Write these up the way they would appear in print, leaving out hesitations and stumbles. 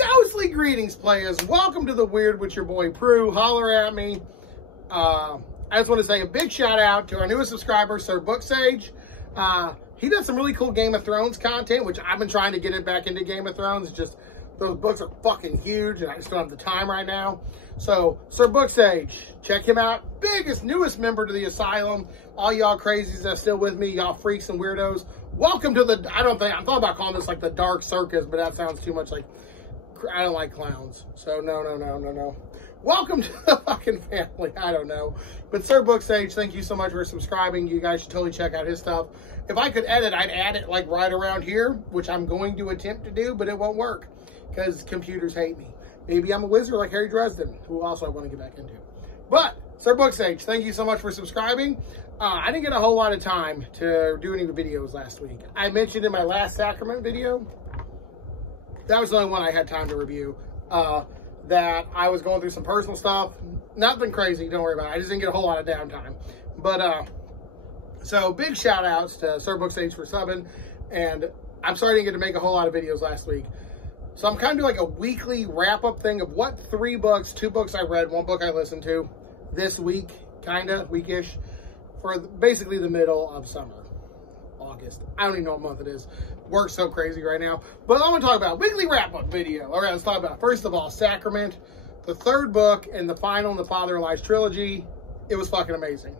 Ghostly greetings, players. Welcome to the Weird with your boy Prue. Holler at me. I just want to say a big shout out to our newest subscriber, Sir Booksage. He does some really cool Game of Thrones content, which I've been trying to get it back into Game of Thrones. It's just those books are fucking huge, and I just don't have the time right now. So, Sir Booksage, check him out. Biggest, newest member to the asylum. All y'all crazies that's still with me, y'all freaks and weirdos. Welcome to the, I thought about calling this like the Dark Circus, but that sounds too much like, I don't like clowns. So, no. Welcome to the fucking family. I don't know. But Sir Booksage, thank you so much for subscribing. You guys should totally check out his stuff. If I could edit, I'd add it like right around here, which I'm going to attempt to do, but it won't work because computers hate me. Maybe I'm a wizard like Harry Dresden, who also I want to get back into. But, Sir Booksage, thank you so much for subscribing. I didn't get a whole lot of time to do any videos last week. I mentioned in my last Sacrament video, that was the only one I had time to review, that I was going through some personal stuff. Nothing crazy, don't worry about it. I just didn't get a whole lot of downtime. But, so big shout outs to Sir Booksage for subbing. And I'm sorry I didn't get to make a whole lot of videos last week. So I'm kind of doing like a weekly wrap-up thing of what 3 books, 2 books I read, 1 book I listened to this week, kind of, weekish, for basically the middle of summer. August. I don't even know what month it is. Work's so crazy right now. But I want to talk about weekly wrap-up video. All right, let's talk about, first of all, Sacrament, the 3rd book and the final in the Father and Lies trilogy. It was fucking amazing.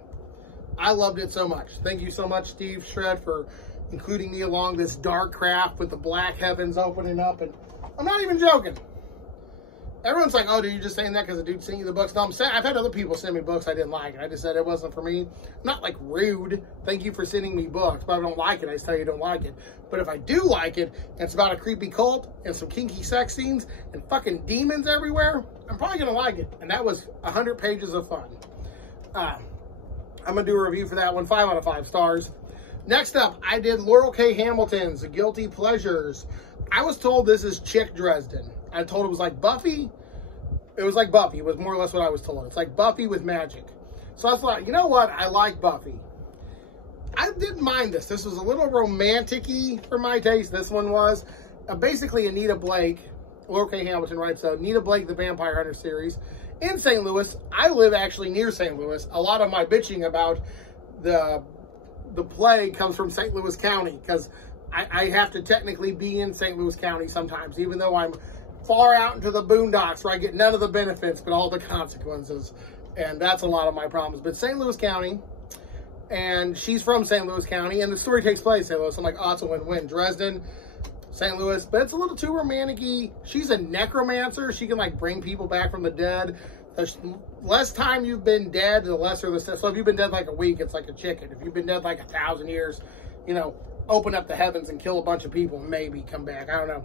I loved it so much. Thank you so much, Steve Shred, for including me along this dark craft with the black heavens opening up. And I'm not even joking. Everyone's like, oh, dude, you're just saying that because the dude sent you the books. No, I'm saying I've had other people send me books I didn't like. And I just said it wasn't for me. Not like rude. Thank you for sending me books. But if I don't like it, I just tell you I don't like it. But if I do like it, and it's about a creepy cult and some kinky sex scenes and fucking demons everywhere, I'm probably going to like it. And that was 100 pages of fun. I'm going to do a review for that one. 5 out of 5 stars. Next up, I did Laurel K. Hamilton's Guilty Pleasures. I was told this is Chick Dresden. I told it was like Buffy. It was like Buffy. It was more or less what I was told. It's like Buffy with magic. So I was like, you know what? I like Buffy. I didn't mind this. This was a little romantic-y for my taste. This one was. Basically, Anita Blake, Laurel K. Hamilton writes Anita Blake, the Vampire Hunter series, in St. Louis. I live actually near St. Louis. A lot of my bitching about the plague comes from St. Louis County because I have to technically be in St. Louis County sometimes, even though I'm far out into the boondocks where I get none of the benefits but all the consequences. And that's a lot of my problems. But St. Louis County, and she's from St. Louis County, and the story takes place in St. Louis. I'm like, oh, it's a win-win. Dresden, St. Louis, but it's a little too romantic-y. She's a necromancer. She can, like, bring people back from the dead. The less time you've been dead, the lesser the... So if you've been dead like a week, it's like a chicken. If you've been dead like 1,000 years, you know, open up the heavens and kill a bunch of people, maybe come back. I don't know.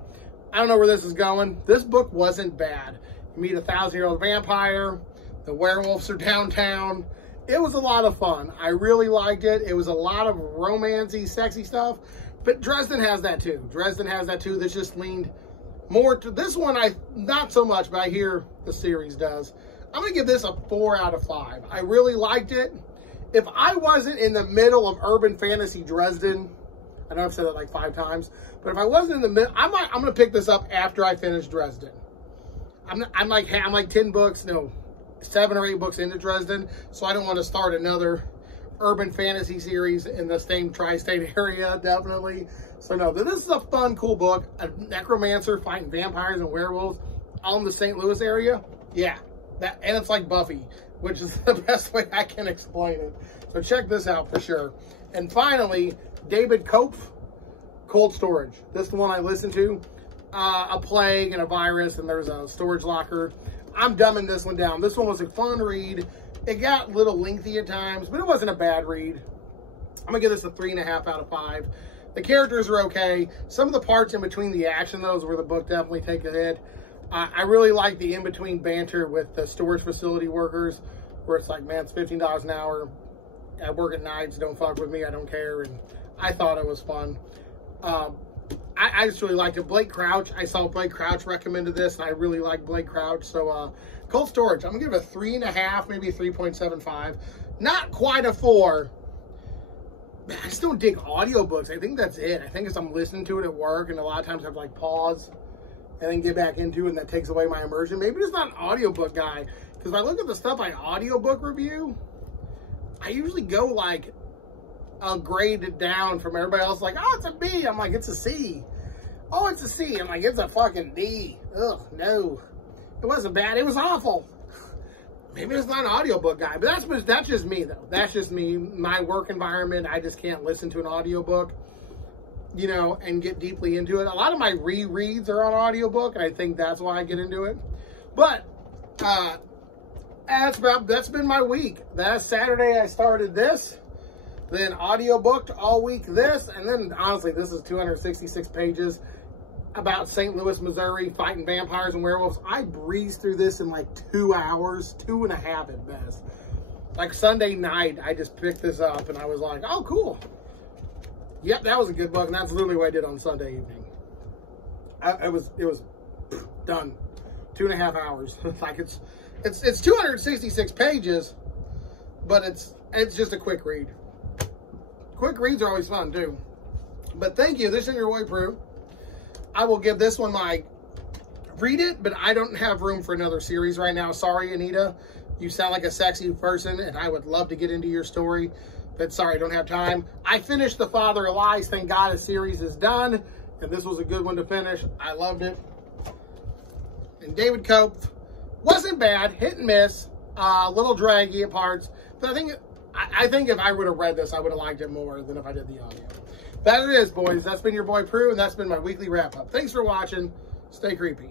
I don't know where this is going. This book wasn't bad. You meet a 1,000-year-old vampire. The werewolves are downtown. It was a lot of fun. I really liked it. It was a lot of romancy, sexy stuff. But Dresden has that too. Dresden has that too. That's just leaned more to this one. Not so much, but I hear the series does. I'm going to give this a 4 out of 5. I really liked it. If I wasn't in the middle of urban fantasy Dresden, I know I've said that like 5 times, but if I wasn't in the middle, I'm going to pick this up after I finish Dresden. I'm like 10 books, no, 7 or 8 books into Dresden, so I don't want to start another urban fantasy series in the same tri-state area, definitely. So no, this is a fun, cool book. A necromancer fighting vampires and werewolves all in the St. Louis area. Yeah, and it's like Buffy, which is the best way I can explain it. So check this out for sure. And finally, David Koepp, Cold Storage. This is the one I listened to. A plague and a virus, and there's a storage locker. I'm dumbing this one down. This one was a fun read. It got a little lengthy at times, but it wasn't a bad read. I'm going to give this a 3.5 out of 5. The characters are okay. Some of the parts in between the action, though, is where the book definitely takes a hit. I really like the in-between banter with the storage facility workers, where it's like, man, it's $15 an hour. I work at nights. Don't fuck with me. I don't care. And I thought it was fun. I just really liked it. Blake Crouch, I saw Blake Crouch recommended this, and I really like Blake Crouch. So, Cold Storage, I'm going to give it a 3.5, maybe a 3.75. Not quite a 4. I just don't dig audiobooks. I think that's it. I think as I'm listening to it at work, and a lot of times I have like pause and then get back into it, and that takes away my immersion. Maybe it's not an audiobook guy, because if I look at the stuff I audiobook review, I usually go like a grade down from everybody else. Like, oh, it's a B. I'm like, it's a C. Oh, it's a C. I'm like, it's a fucking D. Ugh, no. It wasn't bad. It was awful. Maybe it's not an audiobook guy, but that's just me, though. That's just me. My work environment, I just can't listen to an audiobook, you know, and get deeply into it. A lot of my rereads are on audiobook, and I think that's why I get into it. But that's been my week. That Saturday I started this, then audiobooked all week this, and then honestly, this is 266 pages about St. Louis, Missouri, fighting vampires and werewolves. I breezed through this in like 2 hours, 2.5 at best. Like Sunday night, I just picked this up and I was like, oh, cool. Yep, that was a good book, and that's literally what I did on Sunday evening. It was done. 2.5 hours. Like it's 266 pages, but it's just a quick read. Quick reads are always fun too. But thank you. This is your boy Prue. I will give this one my read it, but I don't have room for another series right now. Sorry, Anita. You sound like a sexy person, and I would love to get into your story, but sorry, I don't have time. I finished The Father of Lies. Thank God a series is done, and this was a good one to finish. I loved it. And David Koepp wasn't bad, hit and miss, a little draggy at parts, but I think if I would have read this, I would have liked it more than if I did the audio. That it is, boys. That's been your boy Prue, and that's been my weekly wrap-up. Thanks for watching. Stay creepy.